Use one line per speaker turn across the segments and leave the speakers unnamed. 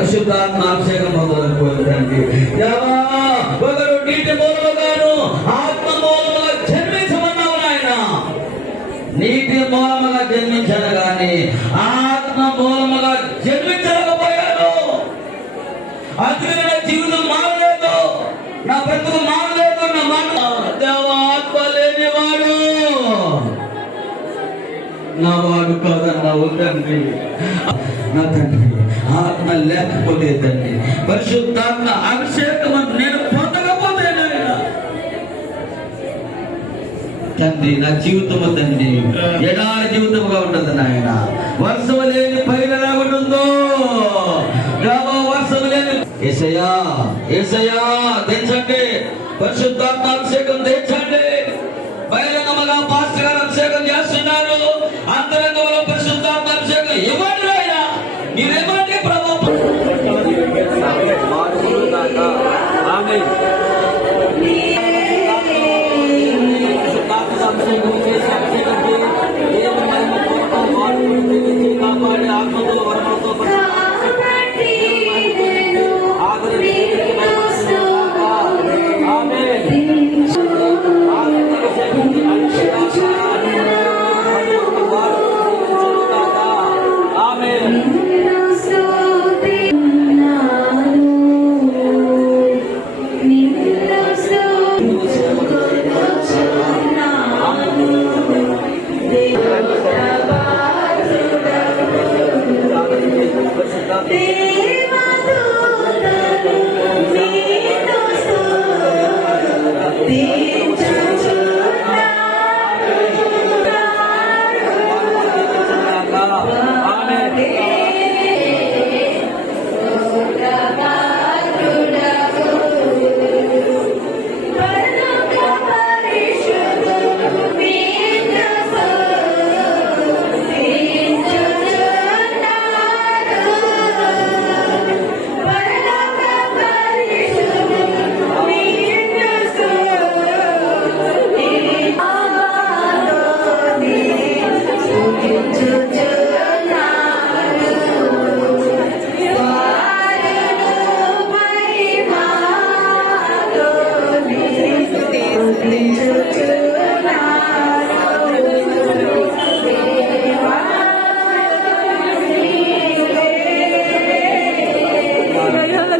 పరిశుద్ధాత్మాభిషేకం అభిషేకం మొదలైపోయింది ఒకరు నీటి మూలముగాను ఆత్మ మూలముగా జన్మించమన్నావు నాయన నీటి మూలముగా జన్మించాను గాని ఆత్మ మూలముగా జన్మించలేకపోయాను అందుకే నా వాడు కాదన్నావు తండ్రి. నా తండ్రి. ఆత్మ లేకపోతే తండ్రి. పరిశుద్ధాత్మ అభిషేకం నేను పొందకపోతే తండ్రి నా జీవితము తండ్రి. ఎడారి జీవితముగా ఉండదు నాయన. వర్షం లేని పైన ఉంటుందో రాబో వర్షం లేని ఏసయా ఏసయా తెచ్చండి. పరిశుద్ధాత్మ అభిషేకం తెచ్చండి. బయలుగా పాస్టర్ గారు అభిషేకం చేస్తున్నారు.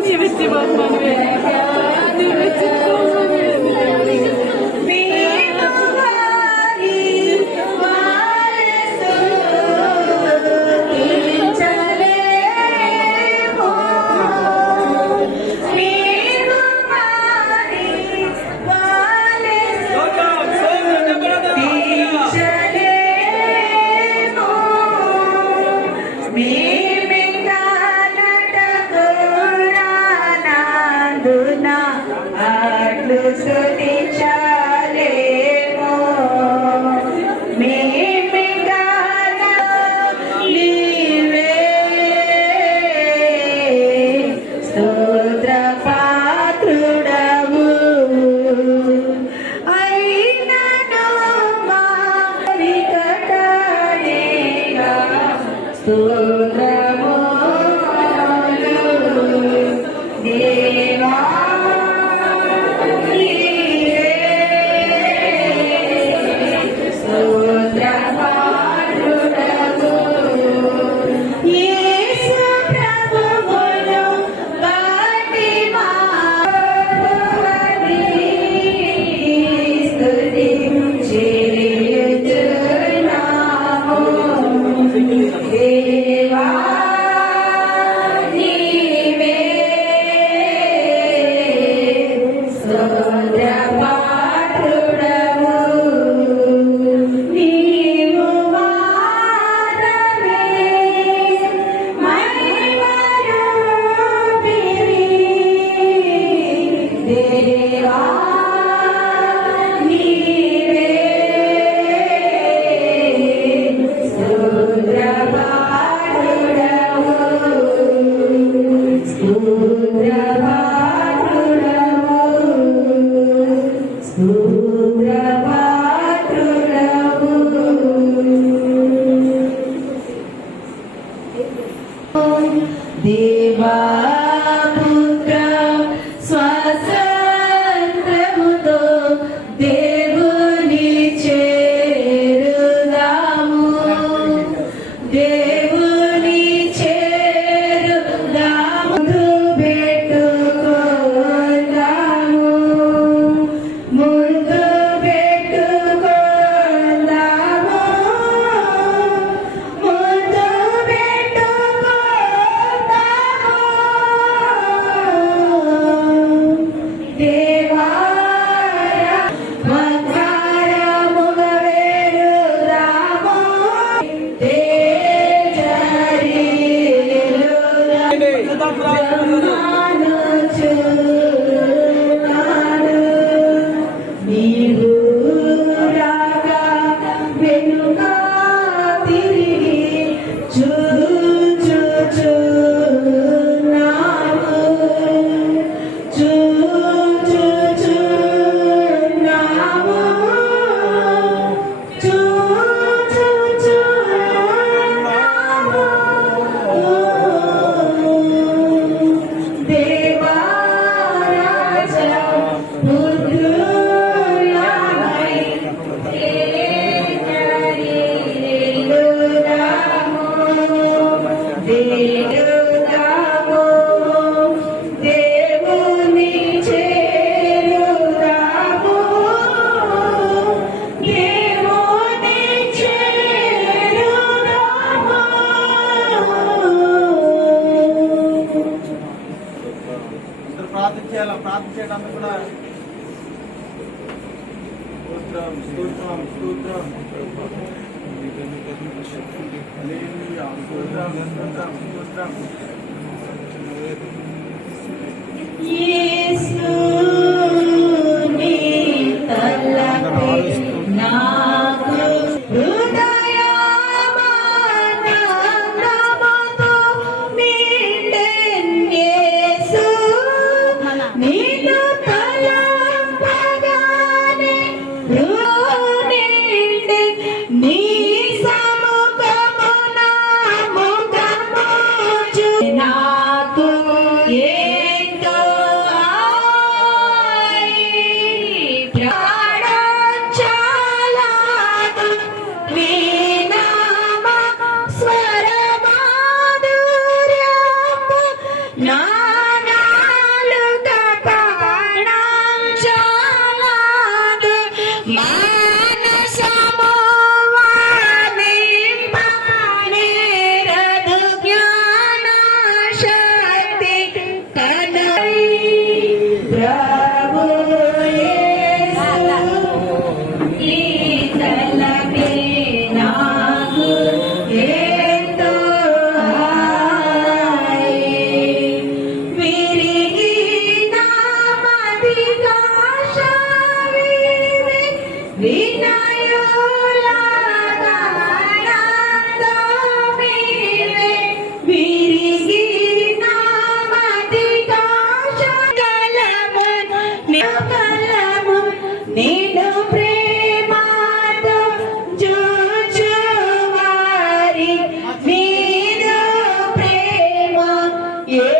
Niye bitti bakmanı be? to
ఇవాళ ప్రార్థన చేయడానికి కూడా? స్తోత్రం స్తోత్రం స్తోత్రం. స్తోత్రం స్తోత్రం స్తోత్రం.
Yeah.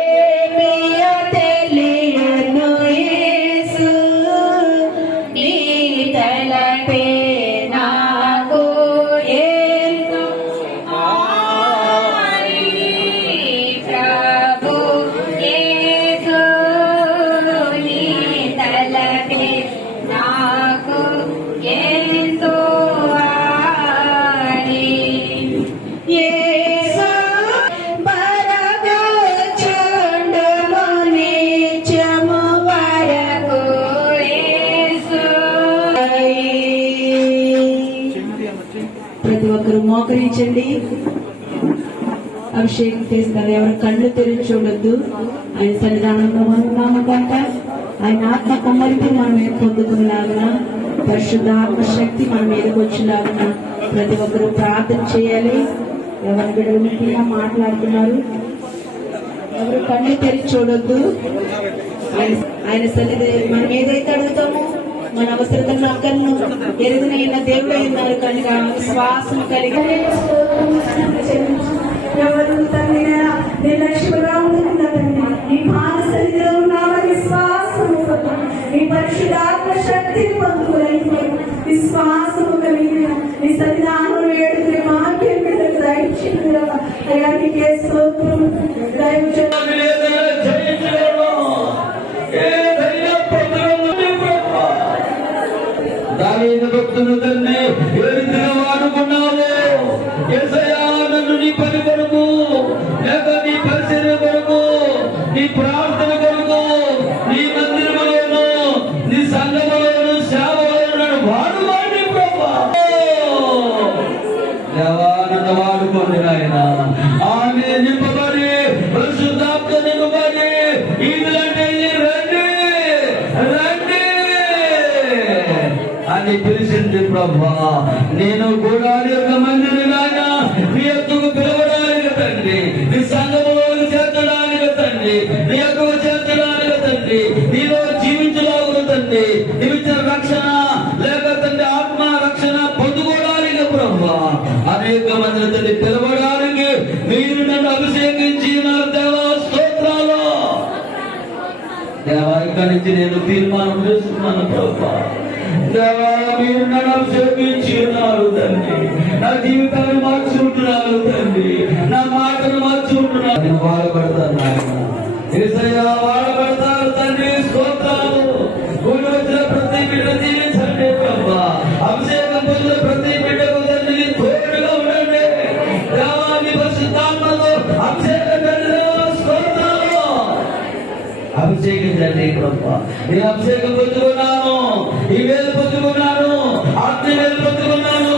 ప్రార్థించండి అభిషేకం చేస్తారు ఎవరు కళ్ళు తెరిచి చూడొద్దు. ఆయన సన్నిధానంలో ఉన్నాము ఆయన ఆత్మ కుమ్మరికి మనం ఏం పొందుకునేలాగిన పరిశుద్ధాత్మ శక్తి మన మీదకి వచ్చేలాగిన ప్రతి ఒక్కరూ ప్రార్థన చేయాలి. ఎవరి బిడ్డలు మాట్లాడుతున్నారు? ఎవరు కళ్ళు తెరిచి చూడొద్దు? ఆయన ఆయన సన్నిధి మనం ఏదైతే అడుగుతామో మన అవసరతను సహకరణం ఎరుగునైన దేవుడైనారు కనుక విశ్వాసం కలిగి
കൊടുക്കുന്നത് అని తెలిసింది ప్రభా. నేను కూడా యొక్క మందిని నాయన మీ యొక్కకు పిలవడానికి తండ్రి. నీ సంఘములో చేర్చడానికి తండ్రి. నీ యొక్క చేర్చడానికి తండ్రి. నీలో జీవించడానికి తండ్రి. నీవిచ్చిన రక్షణ లేక తండ్రి ఆత్మ రక్షణ పొందుకోవడానికి ప్రభా. అనేక మందిని తండ్రి పిలవడానికి మీరు నన్ను అభిషేకించి నా దేవా స్తోత్రాలు. దేవా ఇక్కడి నుంచి నేను తీర్మానం చేస్తున్నాను ప్రభా. దేవా మీరు నన్ను అభిషేకించి ఉన్నారు తండ్రి. నా జీవితాన్ని మార్చుకుంటున్నారు తండ్రి. నా మాటను మార్చుకుంటున్నారు. నేను బాధపడతాను నాయన. వాడబడతారు తండ్రి స్తోత్రాలు. వచ్చిన ప్రతి బిడ్డ జీవించండి ప్రభా. అభిషేకం పొందిన ప్రతి బిడ్డకు తండ్రి తోడుగా ఉండండి. దేవా పరిశుద్ధాత్మతో అభిషేకం స్తోత్రాలు. అభిషేకించండి ప్రభా. నేను అభిషేకం ఈ వేలు పొందుకున్నాను. ఆత్మ వేలు పొందుకున్నాను.